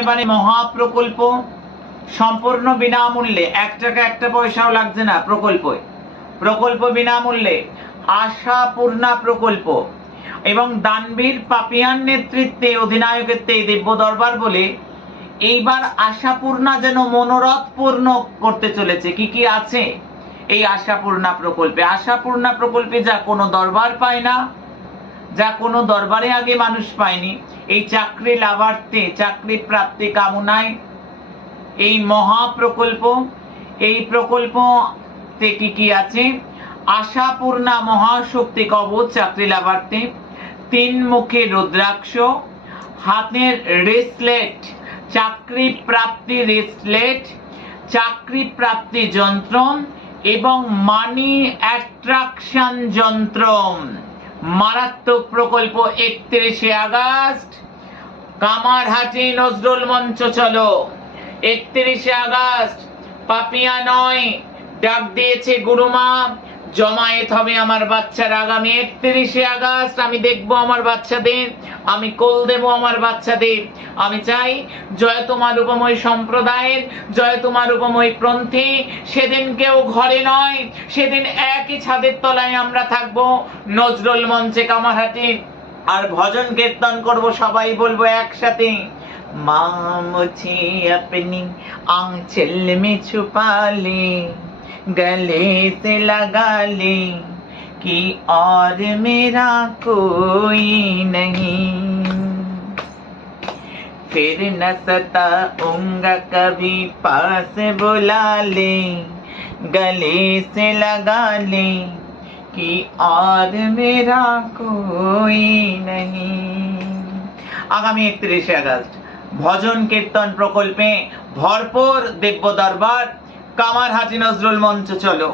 এবারে মহাপ্রকল্প, সম্পূর্ণ বিনামূল্যে, 1 টাকা 1 পয়সাও লাগছে না। প্রকল্প বিনামূল্যে, আশাপূর্ণা প্রকল্প এবং দানবীর পাপিয়ান নেতৃত্বে অধিনায়কত্বে দিব্য দরবার বলে এইবার আশাপূর্ণা যেন মনোরথ পূর্ণ করতে চলেছে। কি কি আছে এই আশাপূর্ণা প্রকল্পে? আশাপূর্ণা প্রকল্পে যা কোনো দরবার পায় না, যা কোনো দরবারে আগে মানুষ পায়নি, এই চাকরি লাভার্থে, চাকরি প্রাপ্তি কামনায় এই মহাপ্রকল্প। এই প্রকল্পতে কি কি আছে? আশাপূর্ণা মহাশক্তি কবচ চাকরি লাভার্থে, 3 মুখে রুদ্রাক্ষ, হাতের রেসলেট, চাকরি প্রাপ্তি রেসলেট, চাকরি প্রাপ্তি যন্ত্র এবং মানি অ্যাট্রাকশন যন্ত্র। মারাত্মক প্রকল্প। 31শে আগস্ট কামারহাটি নজরুল মঞ্চ চলো। 31শে আগস্ট পাপিয়া নয়, ডাক দিয়েছে গুরুমা, জমায়েত হবে আমার বাচ্চারা। আগামী 31শে আগস্ট আমি দেখবো আমার বাচ্চাদের, আমি কোল দেব আমার বাচ্চাদের। আমি চাই জয় তোমার উপময় সম্প্রদায়ের, জয় তোমার উপময় পন্থী, সেদিন কেউ ঘরে নয়, সেদিন একই ছাদের তলায় আমরা থাকবো নজরুল মঞ্চে কামারহাটি, আর ভজন কীর্তন করব, সবাই বলবো একসাথে, মা মুঝে अपनी आंचल में छुपा ले, गले से लगा ले कि और मेरा कोई नहीं, फिर न सताऊंगा कभी, पास बुला ले, गले से लगा ले कि और मेरा कोई नहीं। আগামী 31শে আগস্ট ভজন কীর্তন প্রকল্পে ভরপুর দিব্য দরবার, কামারহাটি নজরুল মঞ্চ চলো।